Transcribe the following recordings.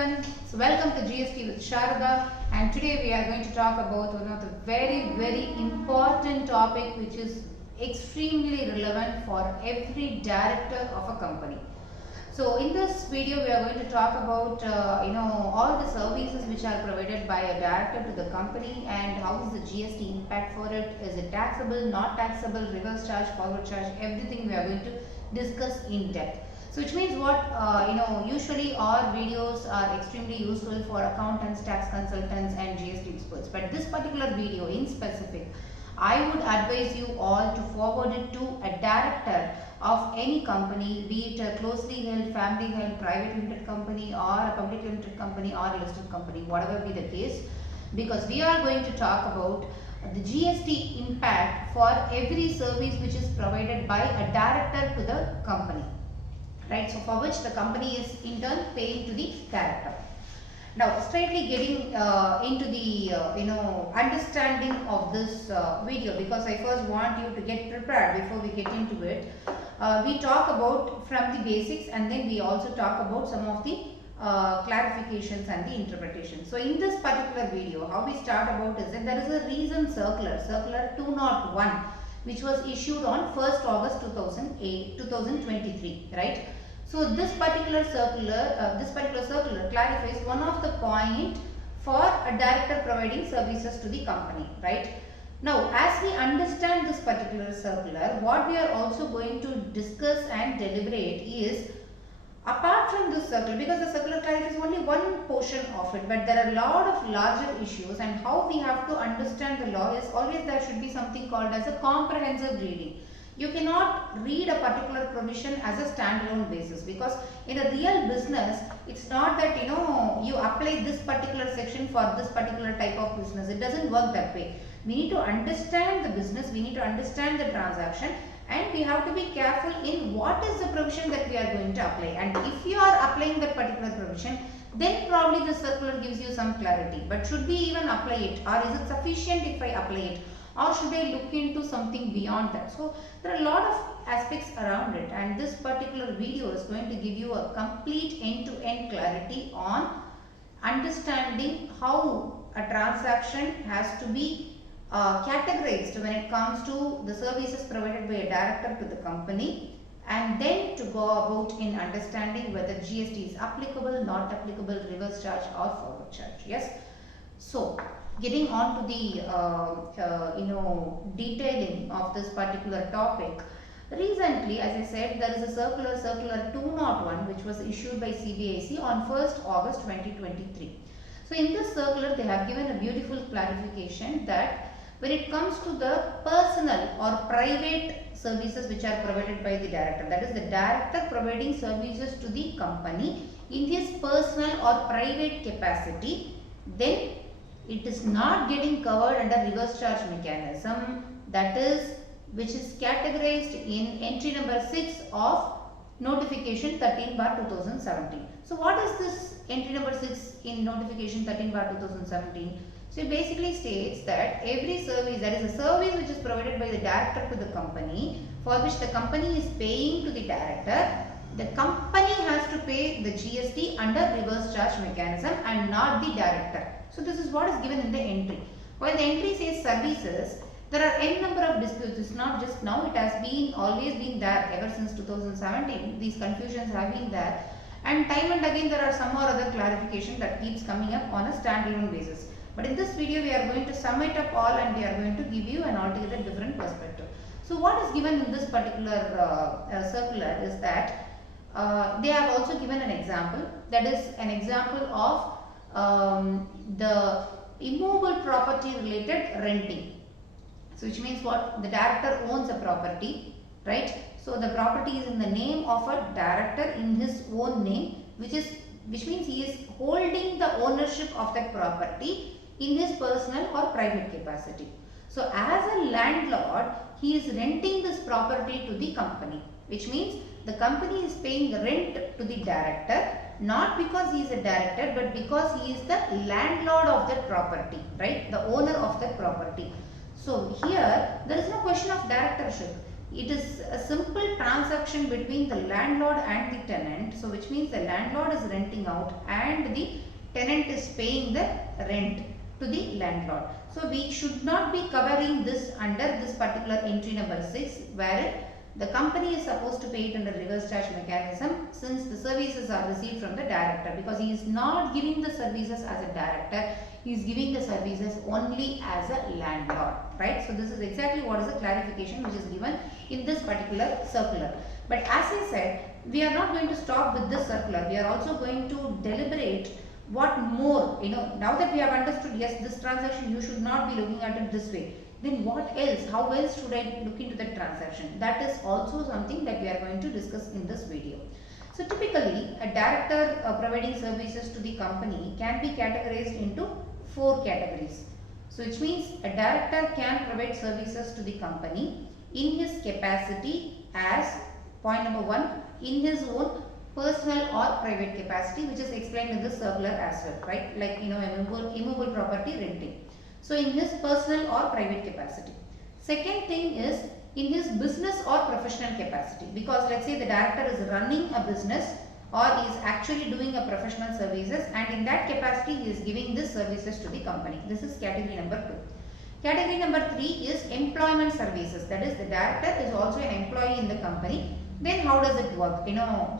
everyone. So welcome to GST with Saradha, and today we are going to talk about one of the very important topic which is extremely relevant for every director of a company. So in this video we are going to talk about all the services which are provided by a director to the company and how is the GST impact for it. Is it taxable, not taxable, reverse charge, forward charge, everything we are going to discuss in depth. So which means what, usually our videos are extremely useful for accountants, tax consultants and GST experts. But this particular video in specific, I would advise you all to forward it to a director of any company, be it a closely held, family held, private limited company or a public limited company or a listed company, whatever be the case, because we are going to talk about the GST impact for every service which is provided by a director to the company. Right, so for which the company is in turn paying to the director. Now, straightly getting into the understanding of this video, because I first want you to get prepared before we get into it. We talk about from the basics, and then we also talk about some of the clarifications and the interpretation. So in this particular video, how we start about is that there is a recent circular 201, which was issued on 1st August 2023, right? So this particular circular clarifies one of the point for a director providing services to the company, right? Now, as we understand this particular circular, what we are also going to discuss and deliberate is, apart from this circular, because the circular clarifies only one portion of it, but there are a lot of larger issues, and how we have to understand the law is always there should be something called as a comprehensive reading. You cannot read a particular provision as a standalone basis, because in a real business, it's not that you apply this particular section for this particular type of business. It doesn't work that way. We need to understand the business, we need to understand the transaction, and we have to be careful in what is the provision that we are going to apply. And if you are applying that particular provision, then probably the circular gives you some clarity. But should we even apply it, or is it sufficient if I apply it? Or should I look into something beyond that? So there are a lot of aspects around it, and this particular video is going to give you a complete end-to-end clarity on understanding how a transaction has to be categorized when it comes to the services provided by a director to the company, and then to go about in understanding whether GST is applicable, not applicable, reverse charge or forward charge. Yes. So getting on to the detailing of this particular topic, recently, as I said, there is a circular 201 which was issued by CBIC on 1st August 2023. So in this circular, they have given a beautiful clarification that when it comes to the personal or private services which are provided by the director, that is the director providing services to the company in his personal or private capacity, then it is not getting covered under reverse charge mechanism, that is, which is categorized in entry number 6 of notification 13/2017. So what is this entry number 6 in notification 13/2017? So it basically states that every service, that is a service which is provided by the director to the company, for which the company is paying to the director, the company has to pay the GST under reverse charge mechanism and not the director. So this is what is given in the entry. While the entry says services, there are n number of disputes. It's not just now, it has been always been there ever since 2017. These confusions have been there, and time and again there are some or other clarification that keeps coming up on a standalone basis. But in this video we are going to sum it up all, and we are going to give you an altogether different perspective. So what is given in this particular circular is that they have also given an example, that is an example of the immovable property related renting. So which means what? The director owns a property, right? So the property is in the name of a director in his own name, which means he is holding the ownership of that property in his personal or private capacity. So as a landlord, he is renting this property to the company, which means the company is paying rent to the director, not because he is a director, but because he is the landlord of that property, right? The owner of that property. So here there is no question of directorship. it is a simple transaction between the landlord and the tenant. So which means the landlord is renting out and the tenant is paying the rent to the landlord. So we should not be covering this under this particular entry number 6, where the company is supposed to pay it under reverse charge mechanism since the services are received from the director, because he is not giving the services as a director, he is giving the services only as a landlord, right? So this is exactly what is the clarification which is given in this particular circular. But as I said, we are not going to stop with this circular, we are also going to deliberate what more, now that we have understood, yes, this transaction you should not be looking at it this way, then what else, how else should I look into the transaction? That is also something that we are going to discuss in this video. So typically a director providing services to the company can be categorized into 4 categories. So which means a director can provide services to the company in his capacity as, point number 1, in his own personal or private capacity, which is explained in this circular as well, right? Like immovable property renting. So in his personal or private capacity. Second thing is in his business or professional capacity, because let's say the director is running a business or is actually doing a professional services, and in that capacity he is giving these services to the company. This is category number 2. Category number 3 is employment services, that is the director is also an employee in the company. Then how does it work?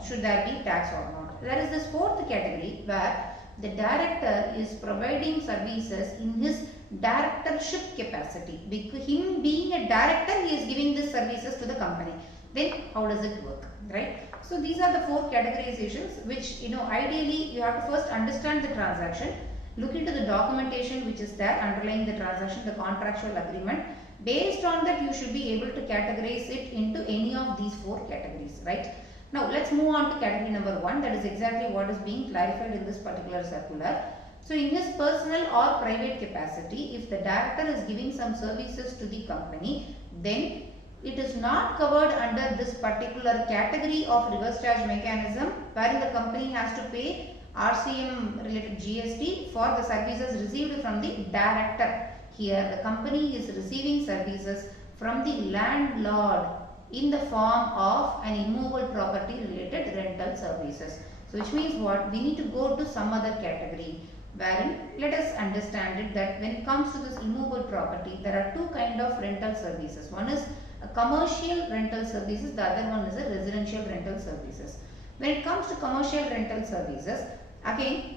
Should there be tax or not? There is this 4th category where the director is providing services in his directorship capacity. Because him being a director, he is giving these services to the company. Then how does it work, right? So these are the 4 categorizations which, ideally you have to first understand the transaction, look into the documentation which is there underlying the transaction, the contractual agreement. Based on that, you should be able to categorize it into any of these 4 categories, right? Now let's move on to category number 1, that is exactly what is being clarified in this particular circular. So in his personal or private capacity, if the director is giving some services to the company, then it is not covered under this particular category of reverse charge mechanism, wherein the company has to pay RCM related GST for the services received from the director. Here the company is receiving services from the landlord in the form of an immovable property related rental services. So which means what? We need to go to some other category, wherein let us understand it that when it comes to this immovable property, there are 2 kind of rental services. One is a commercial rental services, the other one is a residential rental services. When it comes to commercial rental services, again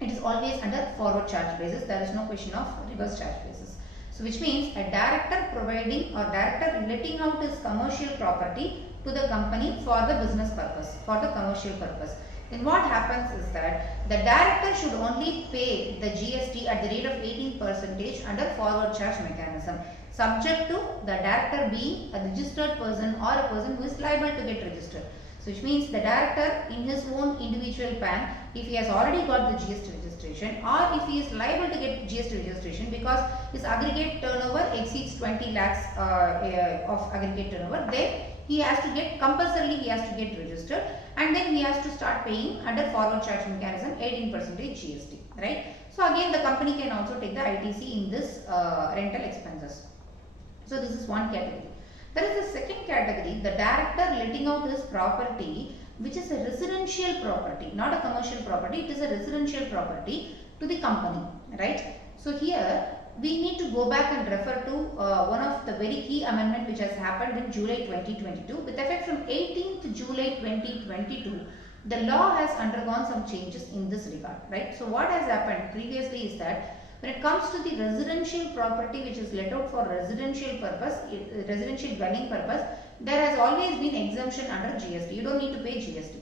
it is always under forward charge basis, there is no question of reverse charge basis. So which means a director providing or director letting out his commercial property to the company for the business purpose, for the commercial purpose. Then what happens is that the director should only pay the GST at the rate of 18% under forward charge mechanism, subject to the director being a registered person or a person who is liable to get registered. So which means the director in his own individual PAN, if he has already got the GST registration, or if he is liable to get GST registration because his aggregate turnover exceeds 20 lakhs of aggregate turnover, then he has to get, compulsorily he has to get registered, and then he has to start paying under forward charge mechanism 18% GST, right? So again the company can also take the ITC in this rental expenses. So this is one category. There is a second category, the director letting out his property, which is a residential property, not a commercial property, it is a residential property to the company, right? So here we need to go back and refer to one of the very key amendment which has happened in July 2022. With effect from 18th July 2022, the law has undergone some changes in this regard, right? So what has happened previously is that when it comes to the residential property which is let out for residential purpose, residential dwelling purpose, there has always been exemption under GST. You don't need to pay GST.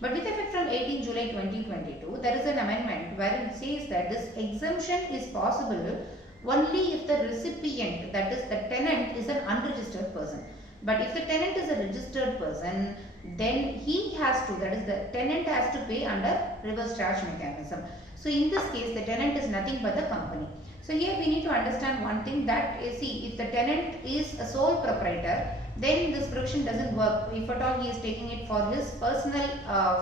But with effect from 18 July 2022, there is an amendment wherein it says that this exemption is possible only if the recipient, that is the tenant, is an unregistered person. But if the tenant is a registered person, then he has to, that is the tenant has to pay under reverse charge mechanism. So in this case, the tenant is nothing but the company. So here we need to understand one thing, that see, if the tenant is a sole proprietor, then this provision doesn't work. If at all he is taking it for his personal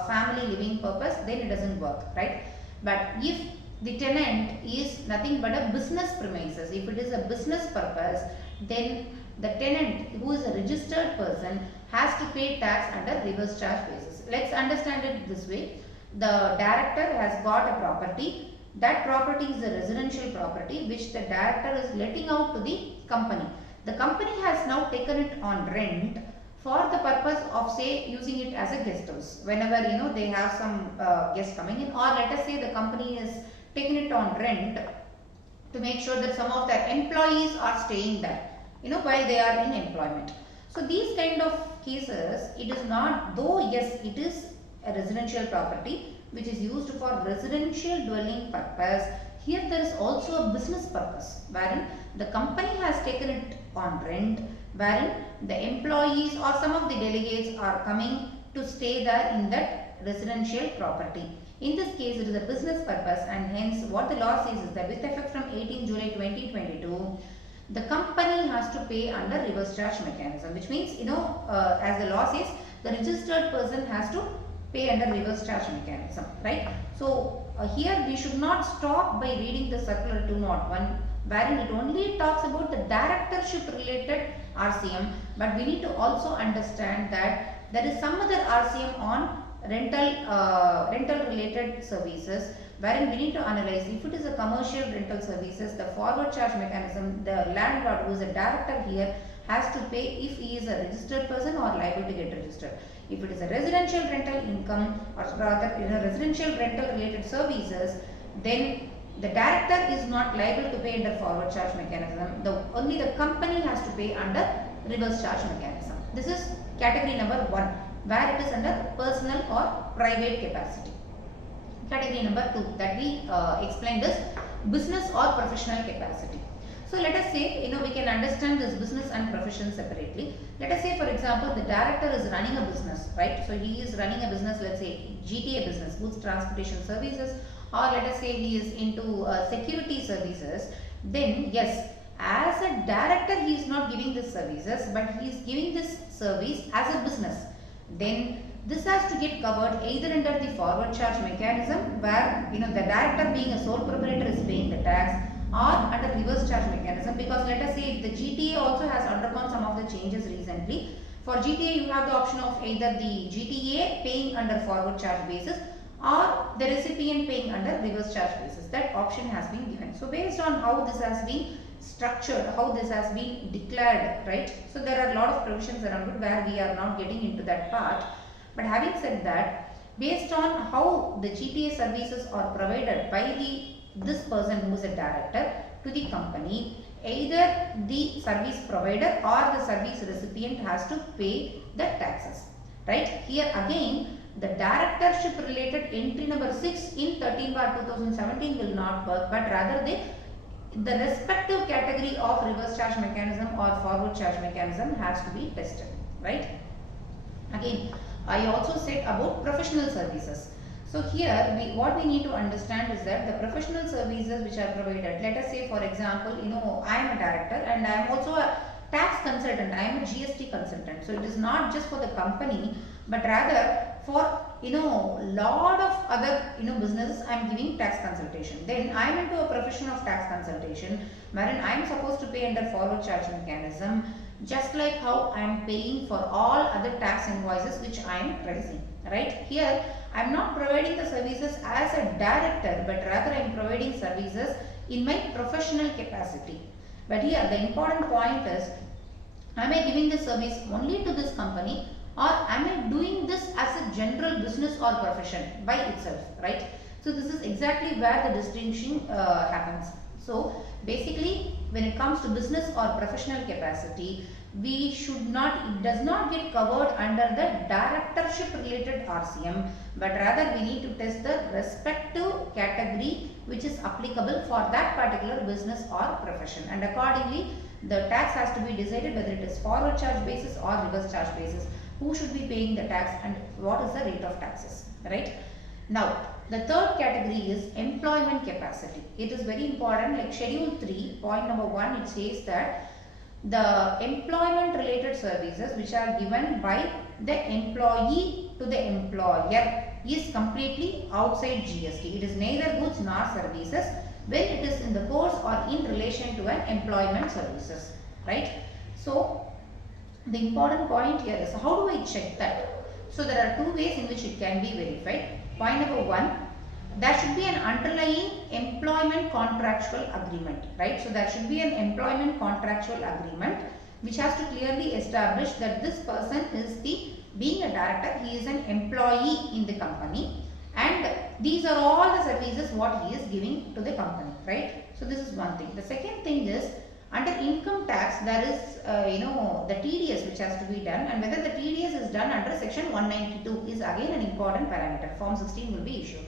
family living purpose, then it doesn't work, right? But if the tenant is nothing but a business premises, if it is a business purpose, then the tenant who is a registered person has to pay tax under reverse charge basis. Let's understand it this way. The director has got a property. That property is a residential property which the director is letting out to the company. The company has now taken it on rent for the purpose of, say, using it as a guest house. Whenever they have some guests coming in, or let us say the company is taking it on rent to make sure that some of their employees are staying there, while they are in employment. So these kind of cases, it is not, though yes, it is a residential property which is used for residential dwelling purpose. Here there is also a business purpose wherein the company has taken it on rent, wherein the employees or some of the delegates are coming to stay there in that residential property. In this case, it is a business purpose, and hence what the law says is that with effect from 18 July 2022, the company has to pay under reverse charge mechanism, which means, as the law says, the registered person has to pay under reverse charge mechanism, right? So here we should not stop by reading the circular 201, wherein it only talks about the directorship related RCM, but we need to also understand that there is some other RCM on rental related services, wherein we need to analyze if it is a commercial rental services, the forward charge mechanism, the landlord who is a director here has to pay if he is a registered person or liable to get registered. If it is a residential rental income, or rather residential rental related services, then the director is not liable to pay under forward charge mechanism. Only the company has to pay under reverse charge mechanism. This is category number 1, where it is under personal or private capacity. Category number 2 that we explained is business or professional capacity. So let us say, we can understand this business and profession separately. Let us say, for example, the director is running a business, right? So he is running a business, let's say GTA business, goods transportation services, or let us say he is into security services. Then yes, as a director he is not giving this services, but he is giving this service as a business. Then this has to get covered either under the forward charge mechanism, where the director being a sole proprietor is paying the tax, or under reverse charge mechanism, because let us say the GTA also has undergone some of the changes recently. For GTA you have the option of either the GTA paying under forward charge basis or the recipient paying under reverse charge basis. That option has been given. So based on how this has been structured, how this has been declared, right? So there are a lot of provisions around it where we are not getting into that part. But having said that, based on how the GTA services are provided by this person who is a director to the company, either the service provider or the service recipient has to pay the taxes, right? Here again, the directorship related entry number 6 in 13/2017 will not work, but rather the respective category of reverse charge mechanism or forward charge mechanism has to be tested, right? Again, I also said about professional services. So here what we need to understand is that the professional services which are provided, let us say for example, I am a director and I am also a tax consultant, I am a GST consultant. So it is not just for the company, but rather for lot of other businesses I am giving tax consultation. Then I am into a profession of tax consultation, wherein I am supposed to pay under forward charge mechanism, just like how I am paying for all other tax invoices which I am raising, right? Here I am not providing the services as a director, but rather I am providing services in my professional capacity. But here the important point is, am I giving this service only to this company, or am I doing this as a general business or profession by itself, right? So this is exactly where the distinction happens. So basically, when it comes to business or professional capacity, it does not get covered under the directorship related RCM, but rather we need to test the respective category which is applicable for that particular business or profession, and accordingly the tax has to be decided whether it is forward charge basis or reverse charge basis, who should be paying the tax and what is the rate of taxes, right? Now the third category is employment capacity. It is very important, like schedule 3 point number 1, it says that the employment related services which are given by the employee to the employer is completely outside GST. It is neither goods nor services when it is in the course or in relation to an employment services, right? So the important point here is, how do I check that? So there are two ways in which it can be verified. Point number one, there should be an underlying employment contractual agreement, right? So there should be an employment contractual agreement which has to clearly establish that this person is being a director, he is an employee in the company, and these are all the services what he is giving to the company, right? So this is one thing. The second thing is, under income tax there is the TDS which has to be done, and whether the TDS is done under section 192 is again an important parameter. Form 16 will be issued.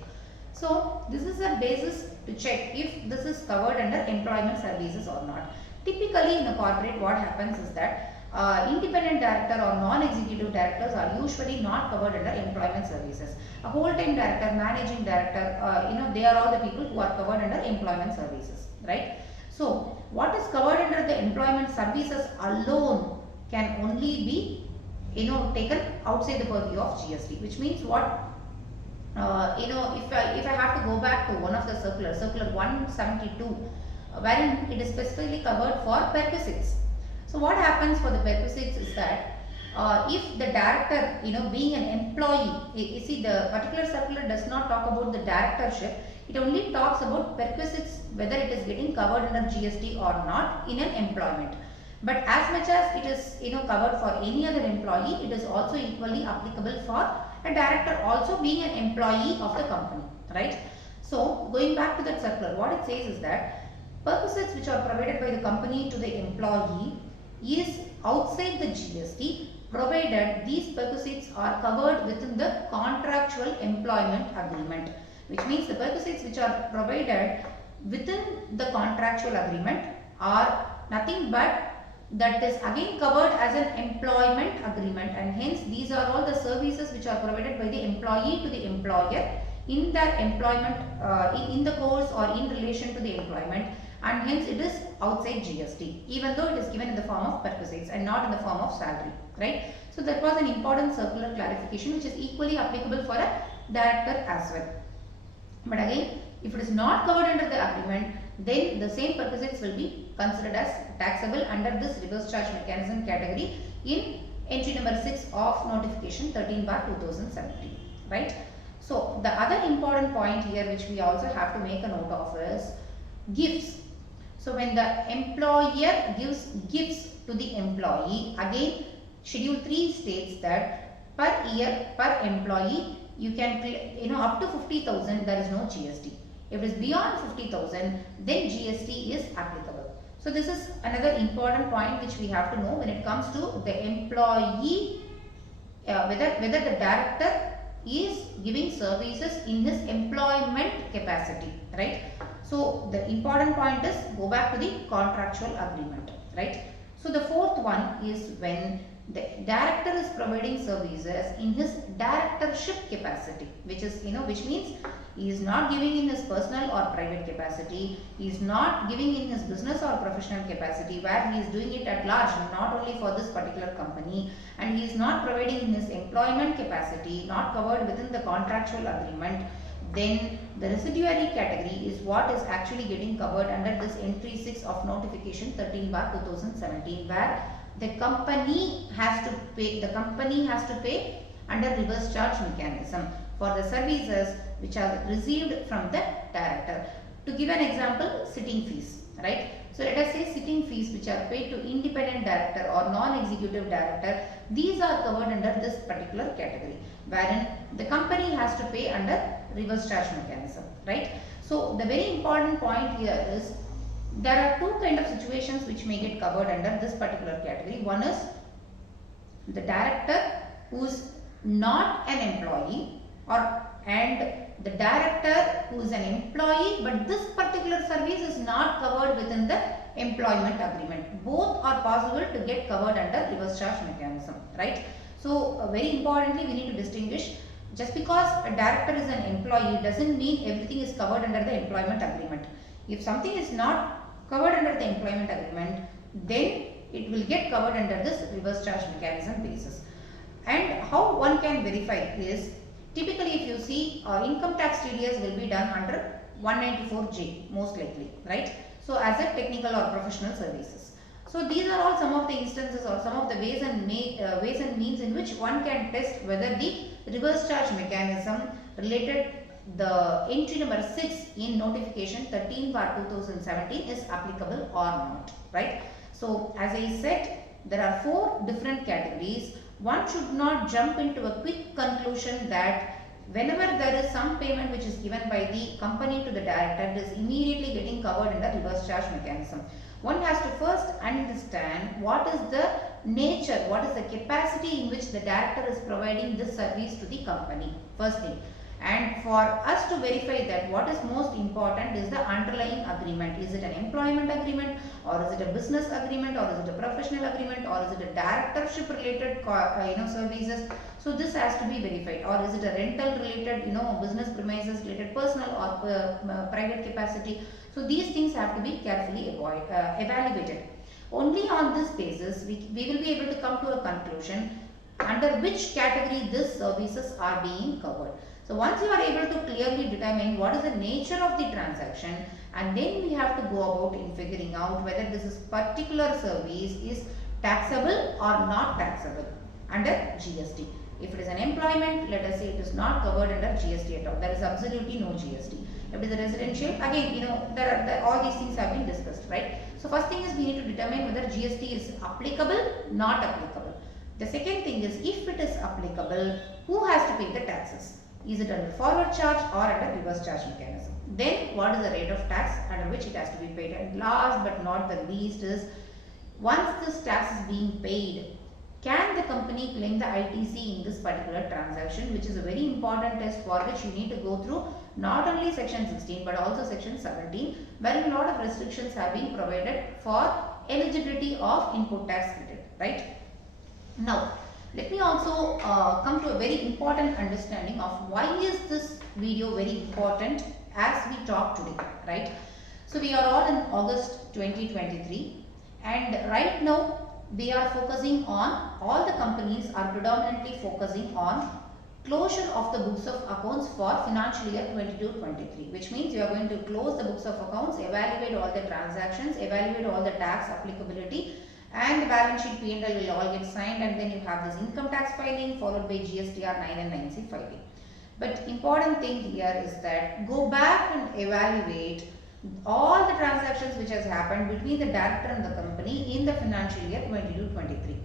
So this is a basis to check if this is covered under employment services or not. Typically in a corporate, what happens is that independent director or non-executive directors are usually not covered under employment services. A whole-time director, managing director, they are all the people who are covered under employment services, right? So what is covered under the employment services alone can only be taken outside the purview of GST, which means what? If I have to go back to one of the circular 172, wherein it is specifically covered for perquisites. So what happens for the perquisites is that if the director, being an employee, you see the particular circular does not talk about the directorship, it only talks about perquisites, whether it is getting covered under GST or not in an employment. But as much as it is covered for any other employee, it is also equally applicable for a director also being an employee of the company, right? So going back to that circular, what it says is that perquisites which are provided by the company to the employee is outside the GST, provided these perquisites are covered within the contractual employment agreement, which means the perquisites which are provided within the contractual agreement are nothing but that is again covered as an employment agreement, and hence these are all the services which are provided by the employee to the employer in their employment, in the course or in relation to the employment, and hence it is outside GST, even though it is given in the form of perquisites and not in the form of salary, right? So that was an important circular clarification which is equally applicable for a director as well. But again, if it is not covered under the agreement, then the same perquisites will be considered as taxable under this reverse charge mechanism category in entry number 6 of notification 13/2017, right? So the other important point here which we also have to make a note of is gifts. So when the employer gives gifts to the employee, again schedule 3 states that per year per employee you can up to 50,000 there is no GST. If it is beyond 50,000, then GST is applicable. So this is another important point which we have to know when it comes to the employee, whether the director is giving services in his employment capacity, right? So the important point is go back to the contractual agreement, right? So the fourth one is when the director is providing services in his directorship capacity, which is which means he is not giving in his personal or private capacity, he is not giving in his business or professional capacity where he is doing it at large, not only for this particular company, and he is not providing in his employment capacity, not covered within the contractual agreement, then the residuary category is what is actually getting covered under this entry 6 of notification 13/2017, where the company has to pay under reverse charge mechanism for the services which are received from the director. To give an example, sitting fees, right? So let us say sitting fees which are paid to independent director or non-executive director, these are covered under this particular category, wherein the company has to pay under reverse charge mechanism, right? So the very important point here is there are two kind of situations which may get covered under this particular category. One is the director who is not an employee, and the director who is an employee, but this particular service is not covered within the employment agreement. Both are possible to get covered under reverse charge mechanism, right? So very importantly, we need to distinguish. Just because a director is an employee doesn't mean everything is covered under the employment agreement. If something is not covered under the employment agreement, then it will get covered under this reverse charge mechanism basis. And how one can verify is, typically if you see income tax TDS will be done under 194J most likely, right? So as a technical or professional services. So these are all some of the instances or some of the ways and means in which one can test whether the reverse charge mechanism related the entry number 6 in notification 13/2017 is applicable or not, right? So as I said, there are 4 different categories. One should not jump into a quick conclusion that whenever there is some payment which is given by the company to the director, it is immediately getting covered in the reverse charge mechanism. One has to first understand what is the nature, what is the capacity in which the director is providing this service to the company, first thing. And for us to verify that, what is most important is the underlying agreement. Is it an employment agreement, or is it a business agreement, or is it a professional agreement, or is it a directorship related services? So this has to be verified. Or is it a rental related, business premises related personal or private capacity? So these things have to be carefully evaluated. Only on this basis we will be able to come to a conclusion under which category these services are being covered. So once you are able to clearly determine what is the nature of the transaction, and then we have to go about in figuring out whether this is particular service is taxable or not taxable under GST. If it is an employment, let us say it is not covered under GST at all. There is absolutely no GST. If it is a residential, again, all these things have been discussed, right? So first thing is we need to determine whether GST is applicable, not applicable. The second thing is, if it is applicable, who has to pay the taxes? Is it under forward charge or under reverse charge mechanism? Then what is the rate of tax under which it has to be paid? And last but not the least is, once this tax is being paid, can the company claim the ITC in this particular transaction, which is a very important test for which you need to go through not only section 16 but also section 17, where a lot of restrictions have been provided for eligibility of input tax credit, right? Now, let me also come to a very important understanding of why is this video very important as we talk today, right? So we are all in August 2023, and right now we are focusing on, all the companies are predominantly focusing on closure of the books of accounts for financial year 22-23, which means you are going to close the books of accounts, evaluate all the transactions, evaluate all the tax applicability, and the balance sheet P&L will all get signed, and then you have this income tax filing followed by GSTR 9 and 9C filing. But important thing here is that go back and evaluate all the transactions which has happened between the director and the company in the financial year 22-23.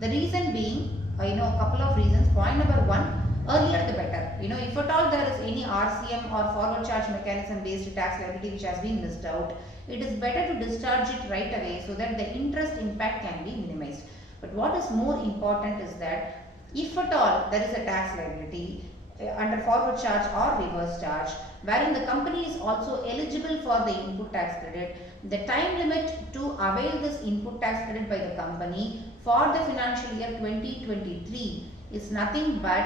The reason being, a couple of reasons. Point number 1, earlier the better. If at all there is any RCM or forward charge mechanism based tax liability which has been missed out, it is better to discharge it right away so that the interest impact can be minimized. But what is more important is that if at all there is a tax liability under forward charge or reverse charge, wherein the company is also eligible for the input tax credit, the time limit to avail this input tax credit by the company for the financial year 2023 is nothing but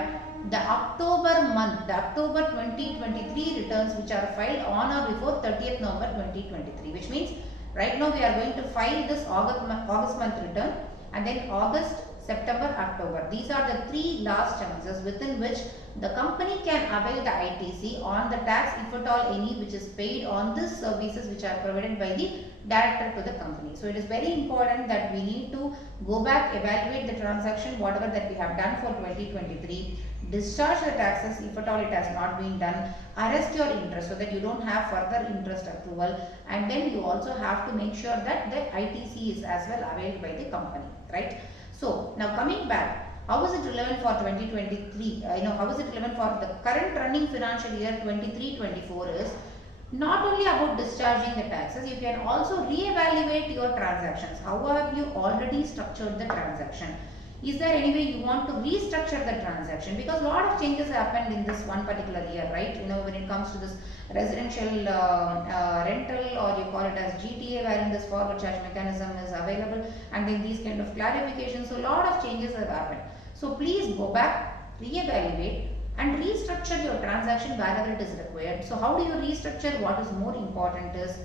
the October month, the October 2023 returns which are filed on or before 30th November 2023, which means right now we are going to file this August month return, and then August, September, October. These are the 3 last chances within which the company can avail the ITC on the tax, if at all any, which is paid on these services which are provided by the director to the company. So it is very important that we need to go back, evaluate the transaction, whatever that we have done for 2023, discharge the taxes if at all it has not been done, arrest your interest so that you don't have further interest accrual, and then you also have to make sure that the ITC is as well availed by the company, right? So now coming back, how is it relevant for 2023? How is it relevant for the current running financial year 23-24 is not only about discharging the taxes, you can also re-evaluate your transactions. How have you already structured the transaction? Is there any way you want to restructure the transaction? Because a lot of changes happened in this one particular year, right? When it comes to this residential rental, or you call it as GTA, wherein this forward charge mechanism is available, and then these kind of clarifications. So a lot of changes have happened. So please go back, re-evaluate and restructure your transaction wherever it is required. So how do you restructure? What is more important is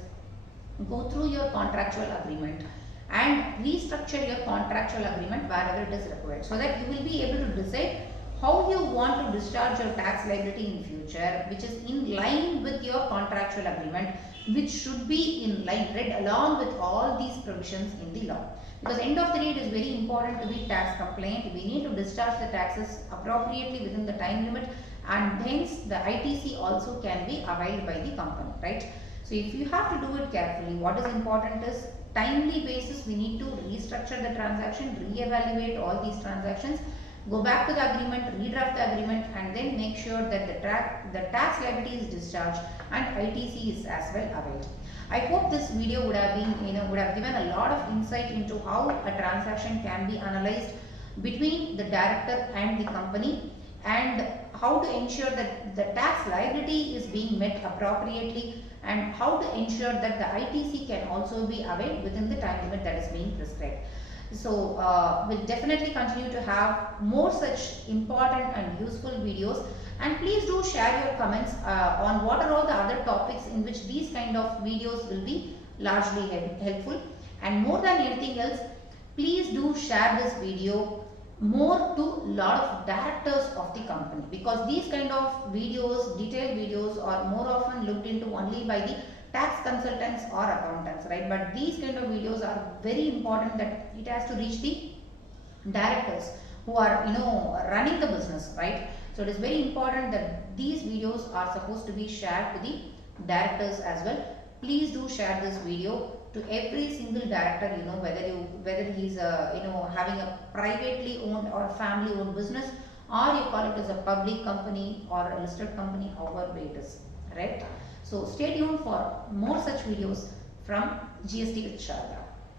go through your contractual agreement and restructure your contractual agreement wherever it is required, so that you will be able to decide how you want to discharge your tax liability in future, which is in line with your contractual agreement, which should be in line, read along with all these provisions in the law. Because end of the day, it is very important to be tax compliant. We need to discharge the taxes appropriately within the time limit, and hence the ITC also can be availed by the company, right? So if you have to do it carefully, what is important is timely basis. We need to restructure the transaction, re-evaluate all these transactions, go back to the agreement, redraft the agreement, and then make sure that the tax liability is discharged and ITC is as well availed. I hope this video would have been, would have given a lot of insight into how a transaction can be analyzed between the director and the company, and how to ensure that the tax liability is being met appropriately, and how to ensure that the ITC can also be availed within the time limit that is being prescribed. So we'll definitely continue to have more such important and useful videos, and please do share your comments on what are all the other topics in which these kind of videos will be largely helpful. And more than anything else, please do share this video more to lot of directors of the company, because these kind of videos, detailed videos, are more often looked into only by the tax consultants or accountants, right? But these kind of videos are very important, that it has to reach the directors who are running the business, right? So it is very important that these videos are supposed to be shared to the directors as well. Please do share this video to every single director, whether he's having a privately owned or a family owned business, or you call it as a public company or a listed company, however it is, right? So stay tuned for more such videos from GST with Saradha.